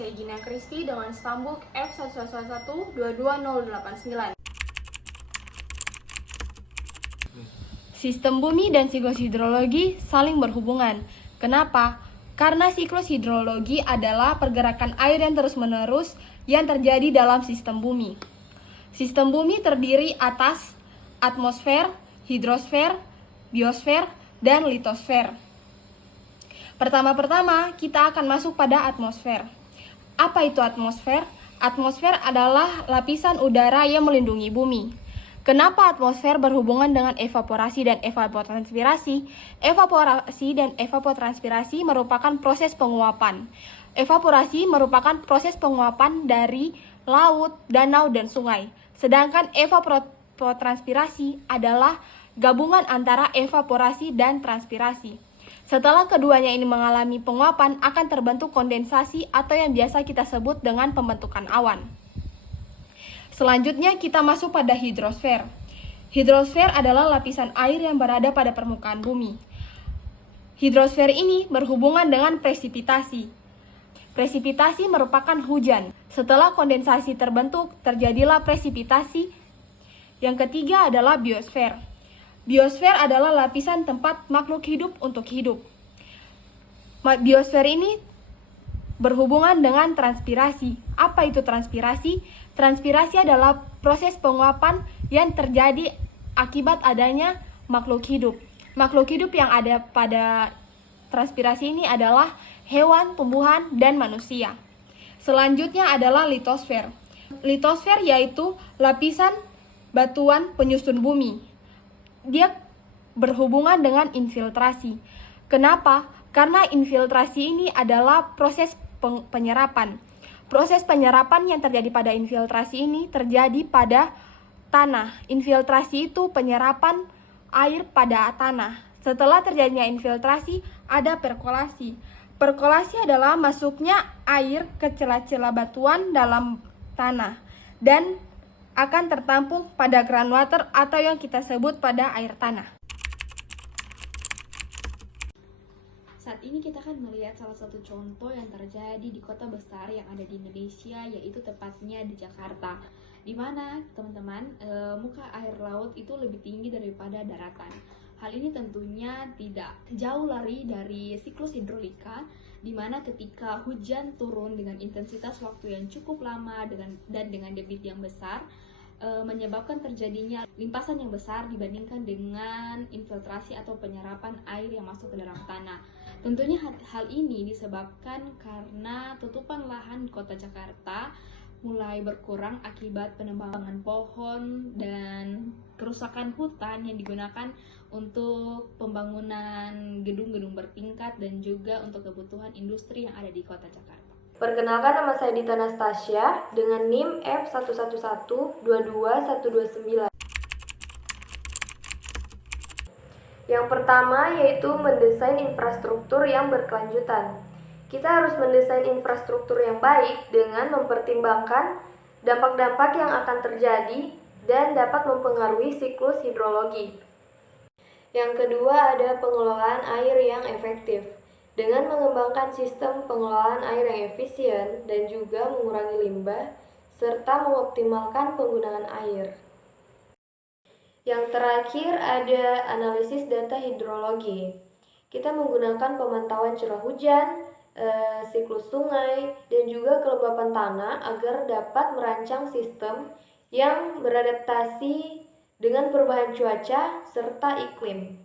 saya Gina Kristi dengan stambuk F111122089. Sistem bumi dan siklus hidrologi saling berhubungan. Kenapa? Karena siklus hidrologi adalah pergerakan air yang terus-menerus yang terjadi dalam sistem bumi. Sistem bumi terdiri atas atmosfer, hidrosfer, biosfer, dan litosfer. Pertama-tama, kita akan masuk pada atmosfer. Apa itu atmosfer? Atmosfer adalah lapisan udara yang melindungi bumi. Kenapa atmosfer berhubungan dengan evaporasi dan evapotranspirasi? Evaporasi dan evapotranspirasi merupakan proses penguapan. Evaporasi merupakan proses penguapan dari laut, danau, dan sungai. Sedangkan evapotranspirasi adalah gabungan antara evaporasi dan transpirasi. Setelah keduanya ini mengalami penguapan, akan terbentuk kondensasi atau yang biasa kita sebut dengan pembentukan awan. Selanjutnya kita masuk pada hidrosfer. Hidrosfer adalah lapisan air yang berada pada permukaan bumi. Hidrosfer ini berhubungan dengan presipitasi. Presipitasi merupakan hujan. Setelah kondensasi terbentuk, terjadilah presipitasi. Yang ketiga adalah biosfer. Biosfer adalah lapisan tempat makhluk hidup untuk hidup. Biosfer ini berhubungan dengan transpirasi. Apa itu transpirasi? Transpirasi adalah proses penguapan yang terjadi akibat adanya makhluk hidup. Makhluk hidup yang ada pada transpirasi ini adalah hewan, tumbuhan, dan manusia. Selanjutnya adalah litosfer. Litosfer yaitu lapisan batuan penyusun bumi. Dia berhubungan dengan infiltrasi. Kenapa? Karena infiltrasi ini adalah proses penyerapan. Proses penyerapan yang terjadi pada infiltrasi ini terjadi pada tanah. Infiltrasi itu penyerapan air pada tanah. Setelah terjadinya infiltrasi, ada perkolasi. Perkolasi adalah masuknya air ke celah-celah batuan dalam tanah dan akan tertampung pada groundwater atau yang kita sebut pada air tanah. Saat ini kita akan melihat salah satu contoh yang terjadi di kota besar yang ada di Indonesia, yaitu tepatnya di Jakarta, di mana teman-teman muka air laut itu lebih tinggi daripada daratan. Hal ini tentunya tidak jauh lari dari siklus hidrolika, di mana ketika hujan turun dengan intensitas waktu yang cukup lama dan dengan debit yang besar, menyebabkan terjadinya limpasan yang besar dibandingkan dengan infiltrasi atau penyerapan air yang masuk ke dalam tanah. Tentunya hal ini disebabkan karena tutupan lahan kota Jakarta mulai berkurang akibat penebangan pohon dan kerusakan hutan yang digunakan untuk pembangunan gedung-gedung bertingkat dan juga untuk kebutuhan industri yang ada di kota Jakarta. Perkenalkan, nama saya Dita Anastasia dengan NIM F111222129. Yang pertama yaitu mendesain infrastruktur yang berkelanjutan. Kita harus mendesain infrastruktur yang baik dengan mempertimbangkan dampak-dampak yang akan terjadi dan dapat mempengaruhi siklus hidrologi. Yang kedua ada pengelolaan air yang efektif. Dengan mengembangkan sistem pengelolaan air yang efisien dan juga mengurangi limbah, serta mengoptimalkan penggunaan air. Yang terakhir ada analisis data hidrologi. Kita menggunakan pemantauan curah hujan, siklus sungai, dan juga kelembapan tanah agar dapat merancang sistem yang beradaptasi dengan perubahan cuaca serta iklim.